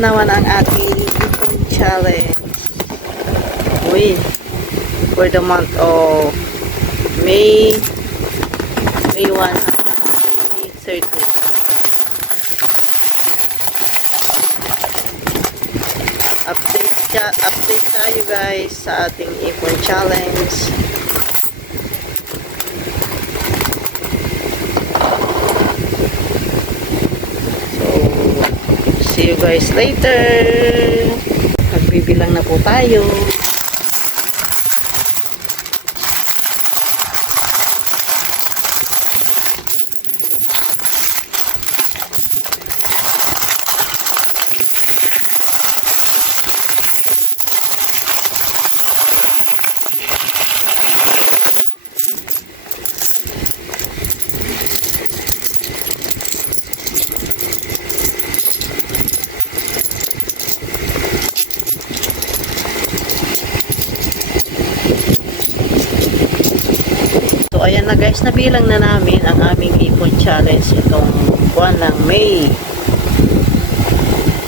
na naman ang ating ipon challenge. Uy, for the month of May 1, May 30. Update tayo guys sa ating ipon challenge. See you guys later. Magbibilang na po tayo. So ayan na guys, nabilang na namin ang aming ipon challenge itong buwan ng May.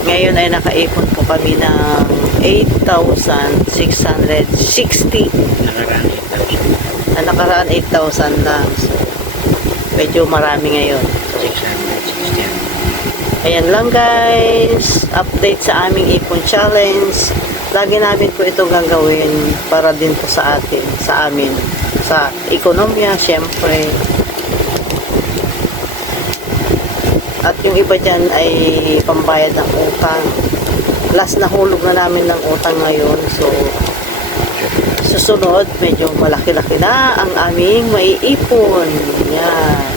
Ngayon ay nakaipon po kami ng 8,660. Nakaraan 8,000 lang. So medyo marami ngayon. So, ayan lang guys, update sa aming ipon challenge. Lagi namin po ito gagawin para din po sa atin, sa amin, sa ekonomiya syempre. At yung iba dyan ay pambayad ng utang. Last na hulog na namin ng utang ngayon. So susunod medyo malaki-laki na ang aming maiipon. Yan.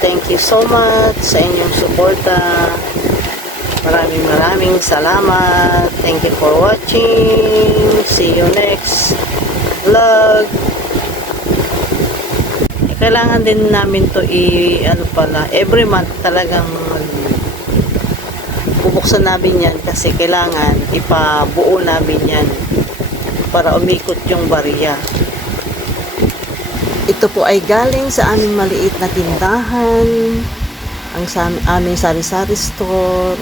Thank you so much sa inyong suporta. Maraming salamat. Thank you for watching. See you next vlog. Kailangan din namin to every month talagang bubuksan namin yan kasi kailangan ipabuo namin yan para umikot yung barya. Ito po ay galing sa aming maliit na tindahan, ang aming sari-sari store.